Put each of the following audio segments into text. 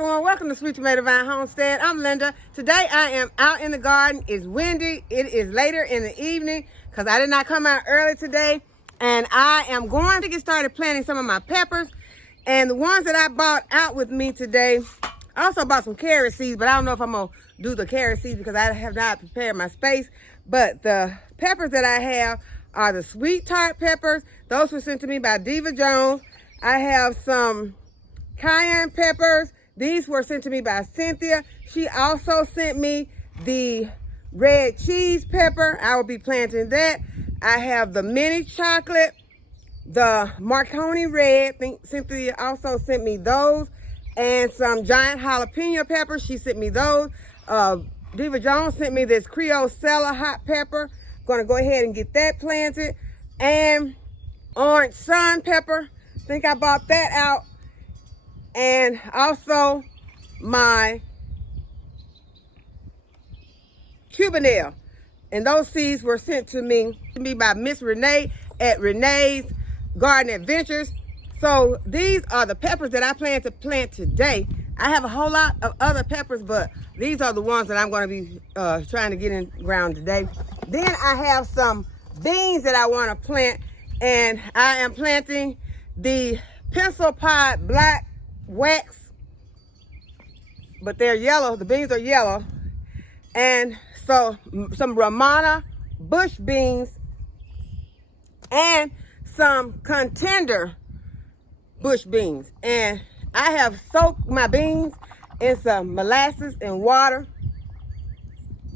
everyone, welcome to Sweet Tomato Vine Homestead. I'm Linda. Today I am out in the garden. It's windy. It is later in the evening because I did not come out early today. And I am going to get started planting some of my peppers. And the ones that I bought out with me today, I also bought some carrot seeds, but I don't know if I'm going to do the carrot seeds because I have not prepared my space. But the peppers that I have are the sweet tart peppers. Those were sent to me by Diva Jones. I have some cayenne peppers. These were sent to me by Cynthia. She also sent me the red cheese pepper. I will be planting that. I have the mini chocolate, the Marconi red. I think Cynthia also sent me those. And some giant jalapeno peppers. She sent me those. Diva Jones sent me this Creole Cellar hot pepper. Gonna go ahead and get that planted. And orange sun pepper. I think I bought that out. And also my cubanelle. And those seeds were sent to me by Miss Renee at Renee's Garden Adventures. So these are the peppers that I plan to plant today. I have a whole lot of other peppers, but these are the ones that I'm going to be trying to get in the ground today. Then I have some beans that I want to plant, and I am planting the pencil pod black wax, but they're yellow. The beans are yellow. And so some Ramana bush beans and some contender bush beans. And I have soaked my beans in some molasses and water.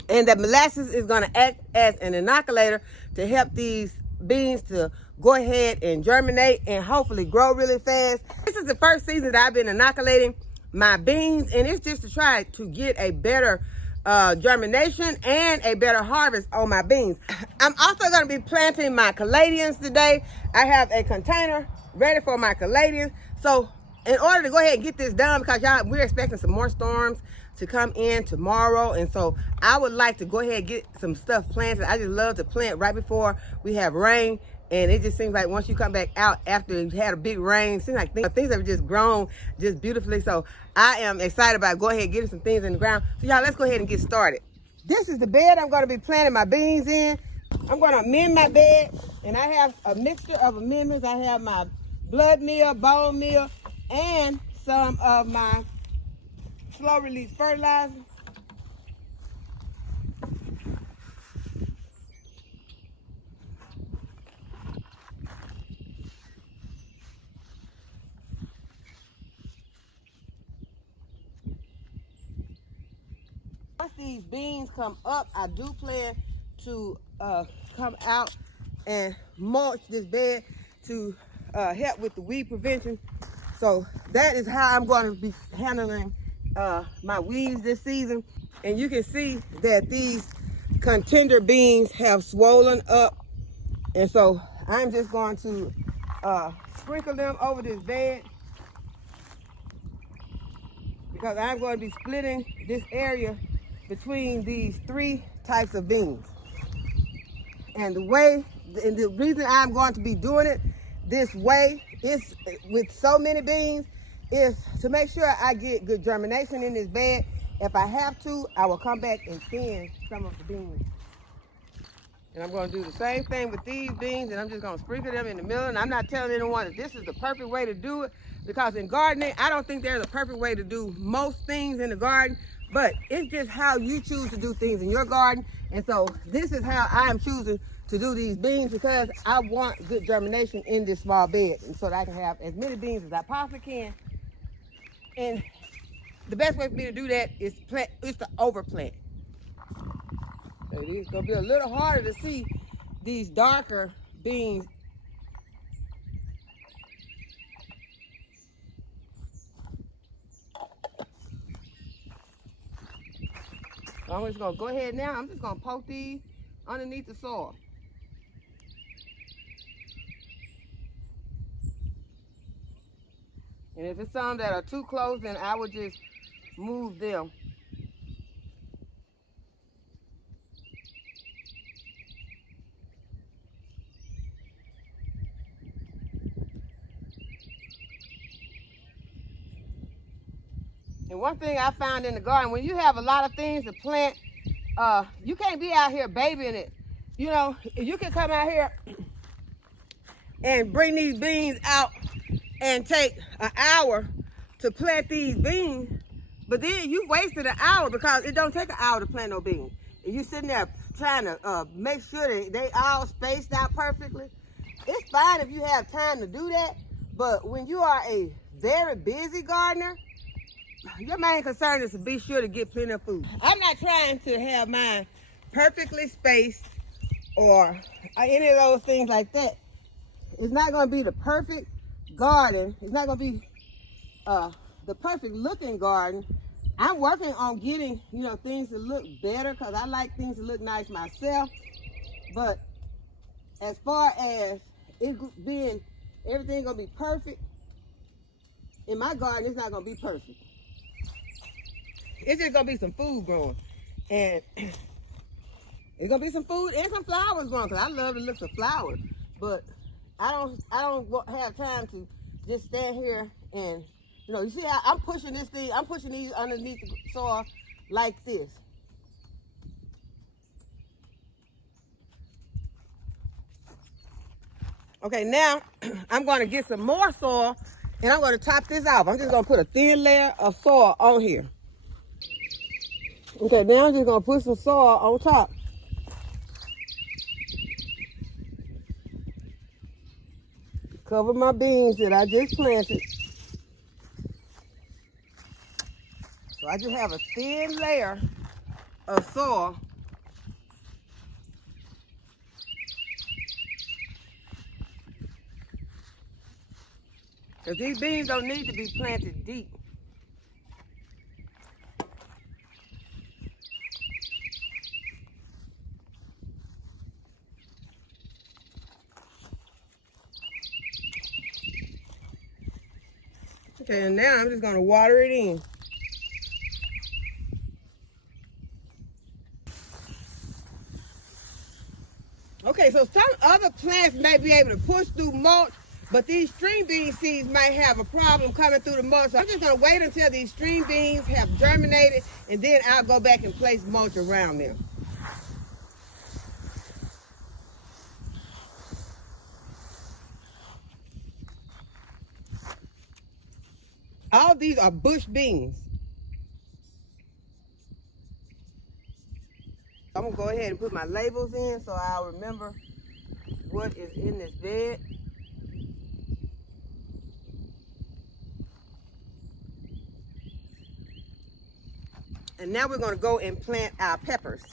And that molasses is going to act as an inoculator to help these beans to go ahead and germinate and hopefully grow really fast. This is the first season that I've been inoculating my beans, and it's just to try to get a better germination and a better harvest on my beans. I'm also going to be planting my Caladiums today. I have a container ready for my Caladiums. So in order to go ahead and get this done, because we're expecting some more storms to come in tomorrow, and so I would like to go ahead and get some stuff planted. I just love to plant right before we have rain, and it just seems like once you come back out after you've had a big rain, it seems like things have just grown just beautifully. So I am excited about going ahead and getting some things in the ground. So y'all, let's go ahead and get started. This is the bed I'm going to be planting my beans in. I'm going to amend my bed, and I have a mixture of amendments. I have my blood meal, bone meal, and some of my slow release fertilizer. Once these beans come up, I do plan to come out and mulch this bed to help with the weed prevention. So that is how I'm going to be handling my weeds this season. And you can see that these contender beans have swollen up, and so I'm just going to sprinkle them over this bed, because I'm going to be splitting this area between these three types of beans. And the reason I'm going to be doing it this way is with so many beans is to make sure I get good germination in this bed. If I have to, I will come back and thin some of the beans. And I'm going to do the same thing with these beans, and I'm just going to sprinkle them in the middle. And I'm not telling anyone that this is the perfect way to do it, because in gardening, I don't think there's a perfect way to do most things in the garden, but it's just how you choose to do things in your garden. And so this is how I am choosing to do these beans, because I want good germination in this small bed, and so that I can have as many beans as I possibly can. And the best way for me to do that is to overplant. So it's gonna be a little harder to see these darker beans. So I'm just gonna go ahead now. I'm just gonna poke these underneath the soil. And if it's some that are too close, then I would just move them. And one thing I found in the garden, when you have a lot of things to plant, you can't be out here babying it. You know, you can come out here and bring these beans out and take an hour to plant these beans, but then you wasted an hour because it don't take an hour to plant no beans. And you sitting there trying to make sure that they all spaced out perfectly. It's fine if you have time to do that, but when you are a very busy gardener, your main concern is to be sure to get plenty of food. I'm not trying to have mine perfectly spaced or any of those things like that. It's not going to be the perfect garden. It's not going to be the perfect looking garden. I'm working on getting, you know, things to look better because I like things to look nice myself. But as far as it being everything going to be perfect, in my garden, it's not going to be perfect. It's just going to be some food growing. And it's going to be some food and some flowers growing because I love the looks of flowers. But I don't have time to just stand here and, you know, you see how I'm pushing this thing, I'm pushing these underneath the soil like this. Okay, now I'm going to get some more soil and I'm going to top this off. I'm just going to put a thin layer of soil on here. Okay, now I'm just going to put some soil on top. Cover my beans that I just planted. So I just have a thin layer of soil. Because these beans don't need to be planted deep. Okay, and now I'm just going to water it in. Okay, so some other plants may be able to push through mulch, but these string bean seeds might have a problem coming through the mulch. So I'm just going to wait until these string beans have germinated, and then I'll go back and place mulch around them. All these are bush beans. I'm going to go ahead and put my labels in so I'll remember what is in this bed. And now we're going to go and plant our peppers.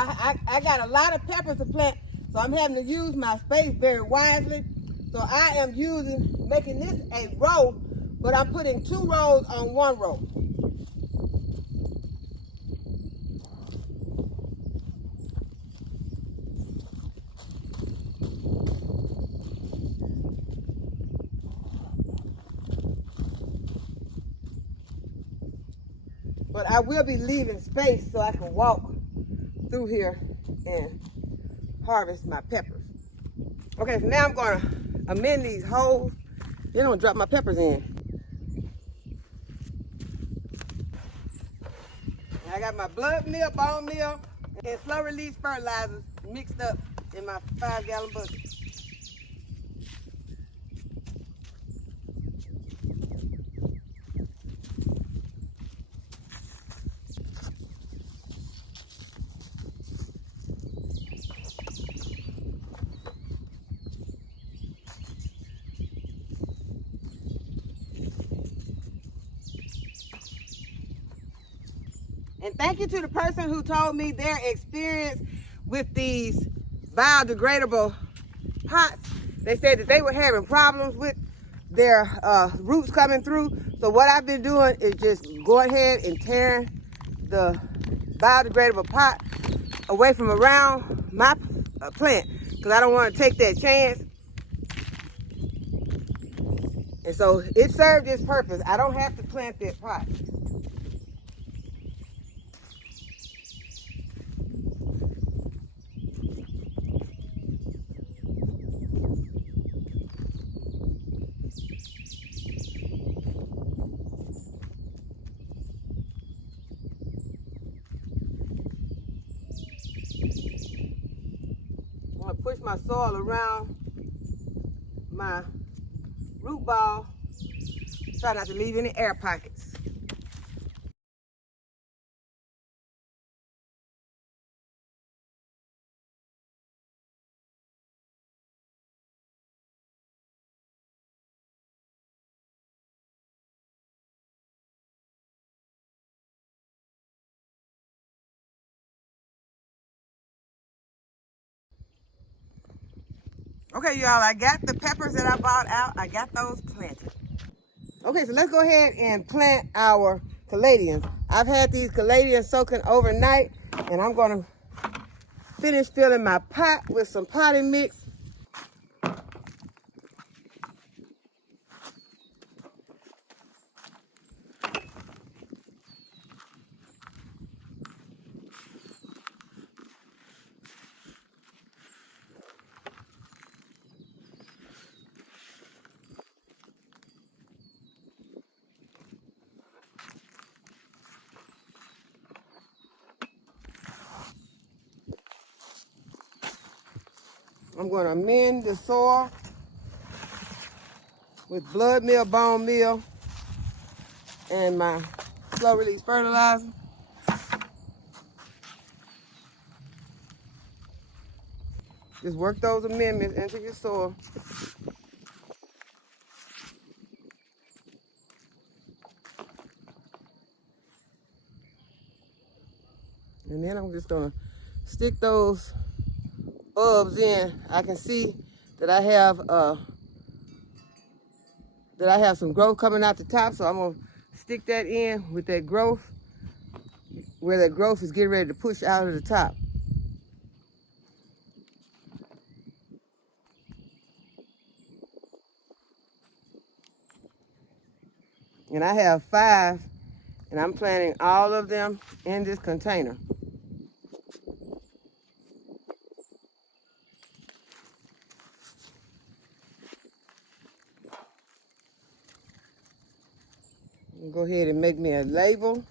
I got a lot of peppers to plant, so I'm having to use my space very wisely. So I am making this a row, but I'm putting 2 rows on 1 row. But I will be leaving space so I can walk through here and harvest my peppers. Okay, so now I'm gonna amend these holes. Then I'm gonna drop my peppers in. I got my blood meal, bone meal, and slow release fertilizers mixed up in my 5-gallon bucket. And thank you to the person who told me their experience with these biodegradable pots. They said that they were having problems with their roots coming through. So what I've been doing is just go ahead and tearing the biodegradable pot away from around my plant, because I don't want to take that chance. And so it served its purpose. I don't have to plant that pot. Push my soil around my root ball. Try not to leave any air pockets. Okay, y'all, I got the peppers that I bought out. I got those planted. Okay, so let's go ahead and plant our caladiums. I've had these caladiums soaking overnight, and I'm going to finish filling my pot with some potting mix. I'm going to amend the soil with blood meal, bone meal, and my slow release fertilizer. Just work those amendments into your soil. And then I'm just gonna stick those bulbs in. I can see that I have some growth coming out the top, so I'm gonna stick that in with that growth, where that growth is getting ready to push out of the top. And I have 5, and I'm planting all of them in this container. Go ahead and make me a label.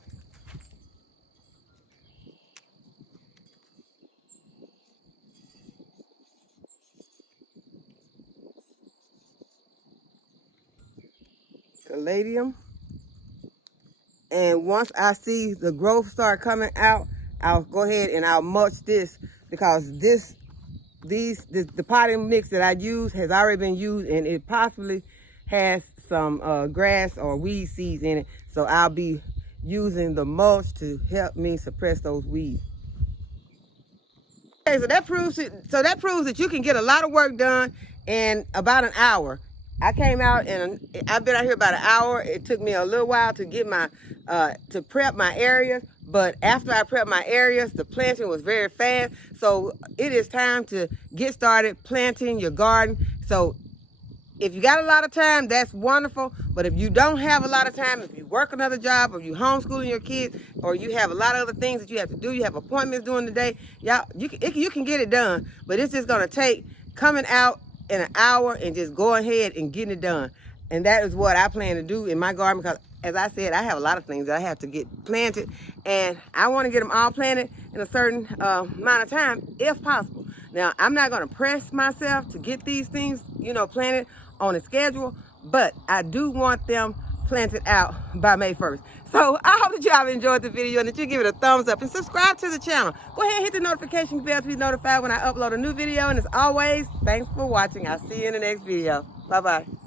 Caladium. And once I see the growth start coming out, I'll go ahead and I'll mulch this, because the potting mix that I use has already been used, and it possibly has some grass or weed seeds in it. So I'll be using the mulch to help me suppress those weeds. Okay, so that proves it. So that proves that you can get a lot of work done in about an hour. I came out and I've been out here about an hour. It took me a little while to get my to prep my areas, but after I prepped my areas, the planting was very fast. So it is time to get started planting your garden. So if you got a lot of time, that's wonderful. But if you don't have a lot of time, if you work another job, or you homeschooling your kids, or you have a lot of other things that you have to do, you have appointments during the day, you can get it done. But it's just gonna take coming out in an hour and just go ahead and getting it done. And that is what I plan to do in my garden, because as I said, I have a lot of things that I have to get planted, and I want to get them all planted in a certain amount of time if possible. Now, I'm not going to press myself to get these things, planted on a schedule, but I do want them planted out by May 1st. So I hope that y'all have enjoyed the video and that you give it a thumbs up and subscribe to the channel. Go ahead and hit the notification bell to be notified when I upload a new video. And as always, thanks for watching. I'll see you in the next video. Bye-bye.